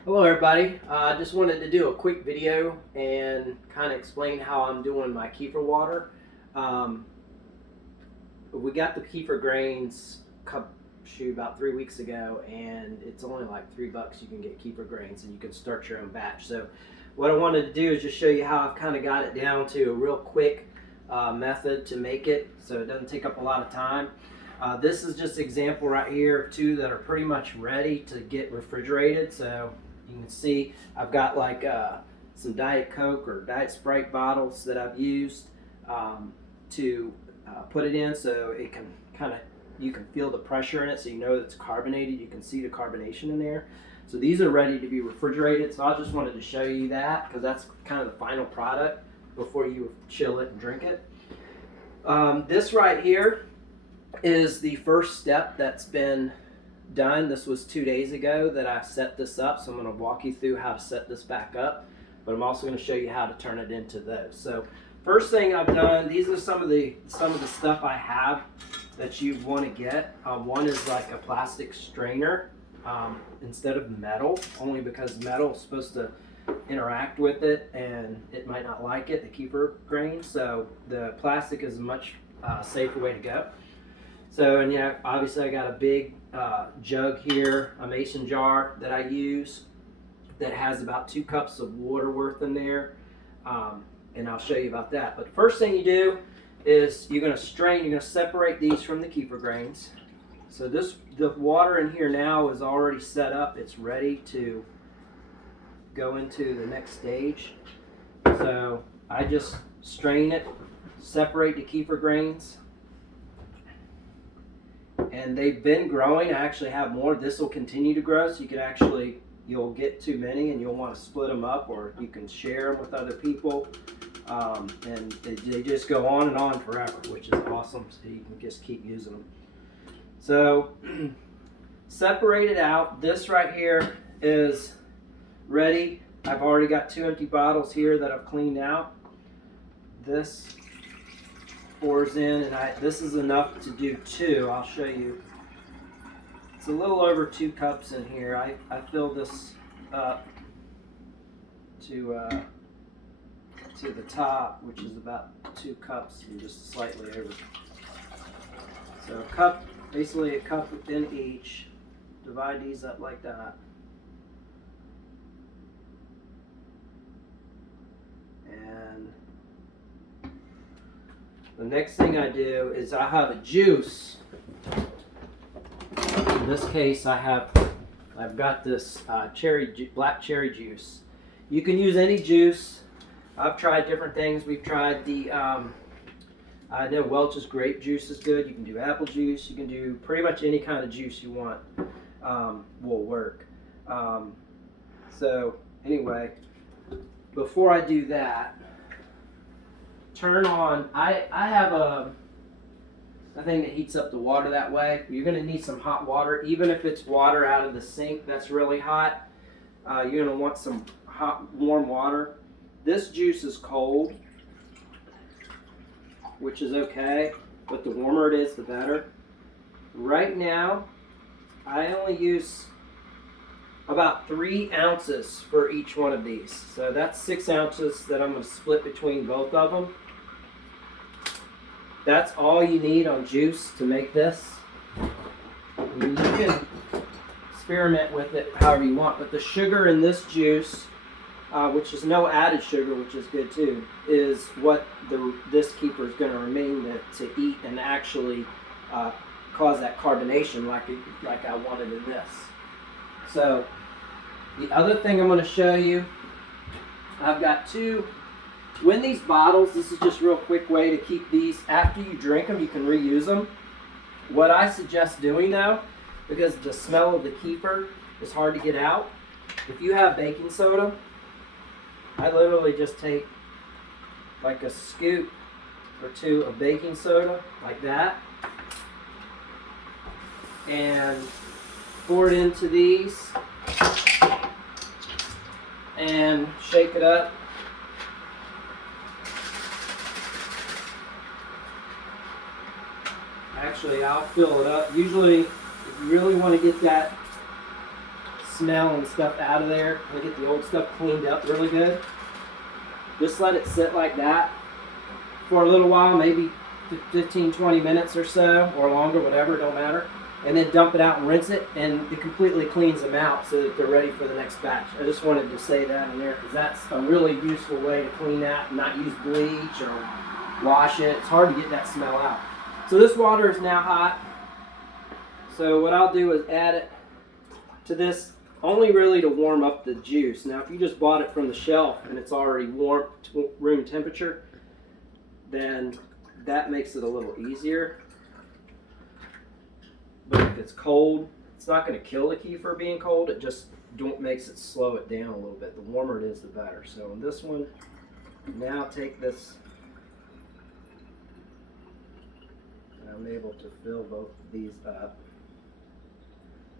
Hello everybody, I just wanted to do a quick video and kind of explain how I'm doing my kefir water. Um, we got the kefir grains about 3 weeks ago, and it's only like $3 you can get kefir grains and you can start your own batch. So what I wanted to do is just show you how I've kind of got it down to a real quick method to make it so it doesn't take up a lot of time. This is just an example right here of two that are pretty much ready to get refrigerated. So you can see I've got like some Diet Coke or Diet Sprite bottles that I've used to put it in, so it can you can feel the pressure in it, so you know it's carbonated. You can see the carbonation in there. So these are ready to be refrigerated. So I just wanted to show you that because that's kind of the final product before you chill it and drink it. This right here is the first step that's been done. This was 2 days ago that I set this up, so I'm going to walk you through how to set this back up, but I'm also going to show you how to turn it into those. So first thing I've done, these are some of the stuff I have that you want to get. One is like a plastic strainer instead of metal, only because metal is supposed to interact with it and it might not like it, the kefir grain. So the plastic is a much safer way to go. So, and yeah, obviously I got a big jug here, a mason jar that I use that has about 2 cups of water worth in there, and I'll show you about that. But the first thing you do is you're going to separate these from the kefir grains. So the water in here now is already set up. It's ready to go into the next stage. So I just strain it, separate the kefir grains. And they've been growing. I actually have more. This will continue to grow, so you'll get too many and you'll want to split them up, or you can share them with other people. And they just go on and on forever, which is awesome. So you can just keep using them. So separate it out. This right here is ready. I've already got 2 empty bottles here that I've cleaned out. This pours in, and this is enough to do 2. I'll show you. It's a little over 2 cups in here. I filled this up to the top, which is about 2 cups and just slightly over. So a cup, basically a cup within each. Divide these up like that. And the next thing I do is I have a juice. In this case, I've got this black cherry juice. You can use any juice. I've tried different things. We've tried I know Welch's grape juice is good. You can do apple juice. You can do pretty much any kind of juice you want. Will work. So anyway, before I do that, turn on, I have a thing that heats up the water that way. You're going to need some hot water, even if it's water out of the sink that's really hot. You're going to want some hot, warm water. This juice is cold, which is okay, but the warmer it is, the better. Right now, I only use about 3 ounces for each one of these. So that's 6 ounces that I'm going to split between both of them. That's all you need on juice to make this. You can experiment with it however you want, but the sugar in this juice, which is no added sugar, which is good too, is what this kefir is going to remain to eat and actually cause that carbonation like I wanted in this. So the other thing I'm going to show you, I've got 2. When these bottles, this is just a real quick way to keep these, after you drink them, you can reuse them. What I suggest doing though, because the smell of the kefir is hard to get out, if you have baking soda, I literally just take like a scoop or 2 of baking soda, like that, and pour it into these and shake it up. Actually, I'll fill it up. Usually, if you really want to get that smell and stuff out of there and get the old stuff cleaned up really good. Just let it sit like that for a little while, maybe 15-20 minutes or so, or longer, whatever, don't matter. And then dump it out and rinse it, and it completely cleans them out so that they're ready for the next batch. I just wanted to say that in there because that's a really useful way to clean that and not use bleach or wash it. It's hard to get that smell out. So this water is now hot. So what I'll do is add it to this only really to warm up the juice. Now if you just bought it from the shelf and it's already warm to room temperature, then that makes it a little easier. But if it's cold, it's not going to kill the kefir being cold. It just makes it slow it down a little bit. The warmer it is, the better. So in this one, now take this, and I'm able to fill both of these up.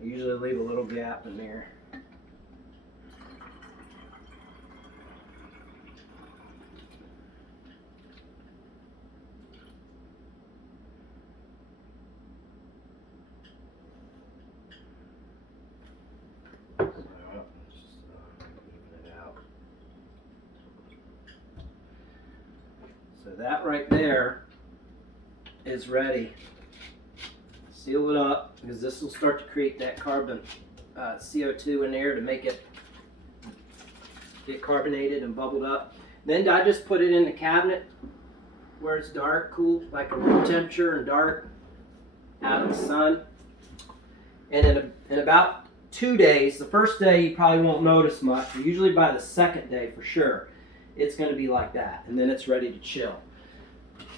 I usually leave a little gap in there. So that right there is ready. Seal it up because this will start to create that carbon CO2 in there to make it get carbonated and bubbled up. Then I just put it in the cabinet where it's dark, cool, like a room temperature and dark, out of the sun. And in about 2 days, the first day you probably won't notice much, but usually by the second day for sure, it's going to be like that, and then it's ready to chill.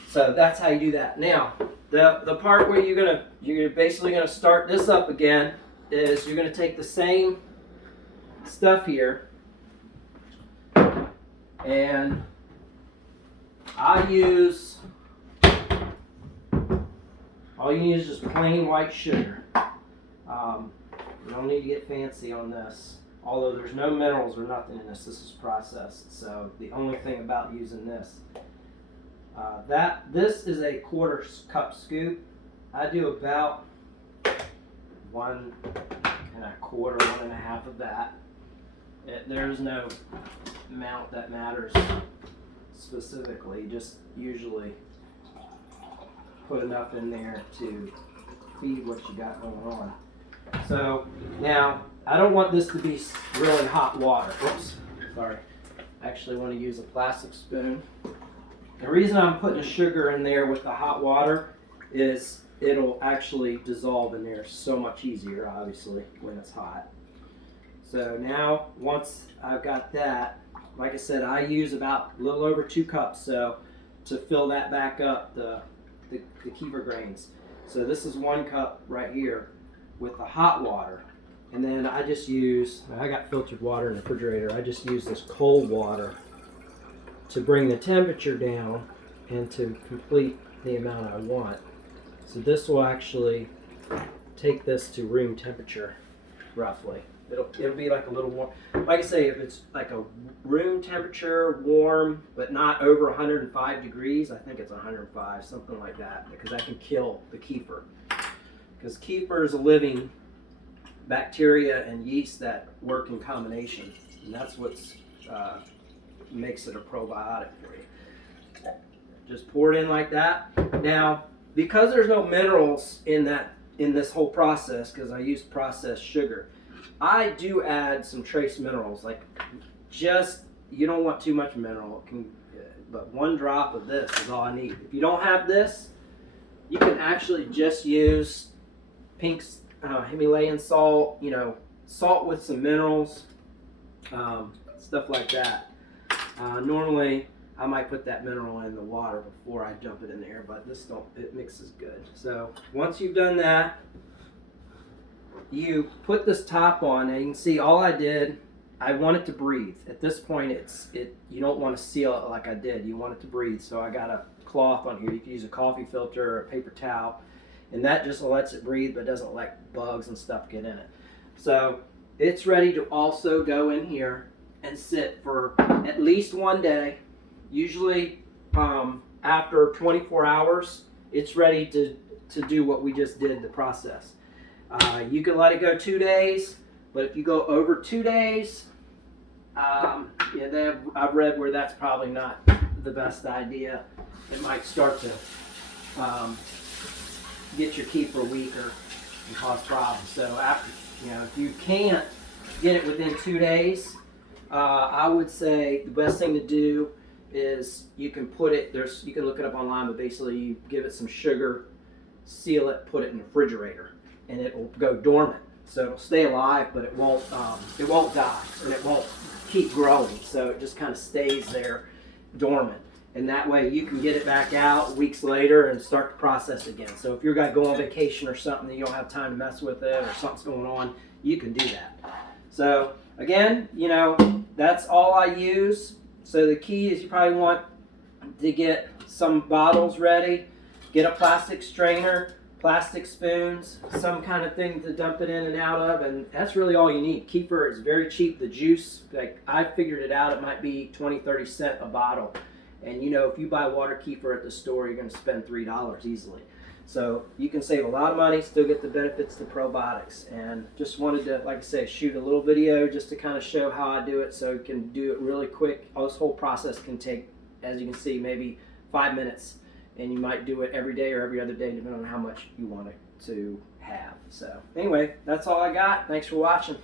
So that's how you do that. Now, the part where you're basically gonna start this up again is you're gonna take the same stuff here, and all you need is just plain white sugar. You don't need to get fancy on this. Although there's no minerals or nothing in this. This is processed. So the only thing about using this, this is a 1/4 cup scoop. I do about 1 1/4, 1 1/2 of that. There's no amount that matters specifically. Just usually put enough in there to feed what you got going on. So now, I don't want this to be really hot water. Whoops, sorry. I actually want to use a plastic spoon. The reason I'm putting the sugar in there with the hot water is it'll actually dissolve in there so much easier, obviously, when it's hot. So now, once I've got that, like I said, I use about a little over 2 cups so to fill that back up, the kefir grains. So this is 1 cup right here with the hot water. And then I got filtered water in the refrigerator. I just use this cold water to bring the temperature down and to complete the amount I want. So this will actually take this to room temperature, roughly. It'll be like a little warm. Like I say, if it's like a room temperature, warm, but not over 105 degrees, I think it's 105, something like that, because that can kill the kefir. Because kefir is a living bacteria and yeast that work in combination, and that's what makes it a probiotic for you. Just pour it in like that. Now, because there's no minerals in this whole process, because I use processed sugar, I do add some trace minerals. Like, you don't want too much mineral, but 1 drop of this is all I need. If you don't have this, you can actually just use pink Himalayan salt, salt with some minerals, stuff like that. Normally, I might put that mineral in the water before I dump it in there, but it mixes good. So once you've done that, you put this top on, and you can see all I did, I want it to breathe. At this point, you don't want to seal it like I did. You want it to breathe. So I got a cloth on here. You can use a coffee filter or a paper towel, and that just lets it breathe, but doesn't let bugs and stuff get in it. So it's ready to also go in here and sit for at least 1 day. Usually after 24 hours, it's ready to do what we just did, the process. You can let it go 2 days, But if you go over 2 days, yeah, I've read where that's probably not the best idea. It might start to get your kefir weaker and cause problems. So after, if you can't get it within 2 days, I would say the best thing to do is you can put it. You can look it up online, but basically you give it some sugar, seal it, put it in the refrigerator, and it will go dormant. So it'll stay alive, but it won't die, and it won't keep growing. So it just kind of stays there dormant. And that way you can get it back out weeks later and start the process again. So if you're going to go on vacation or something and you don't have time to mess with it or something's going on, you can do that. So again, that's all I use. So the key is you probably want to get some bottles ready, get a plastic strainer, plastic spoons, some kind of thing to dump it in and out of, and that's really all you need. Kefir is very cheap. The juice, like I figured it out, it might be 20-30 cents a bottle. And if you buy water kefir at the store, you're going to spend $3 easily. So you can save a lot of money, still get the benefits to probiotics. And just wanted to, like I say, shoot a little video just to kind of show how I do it, so you can do it really quick. This whole process can take, as you can see, maybe 5 minutes. And you might do it every day or every other day, depending on how much you want it to have. So anyway, that's all I got. Thanks for watching.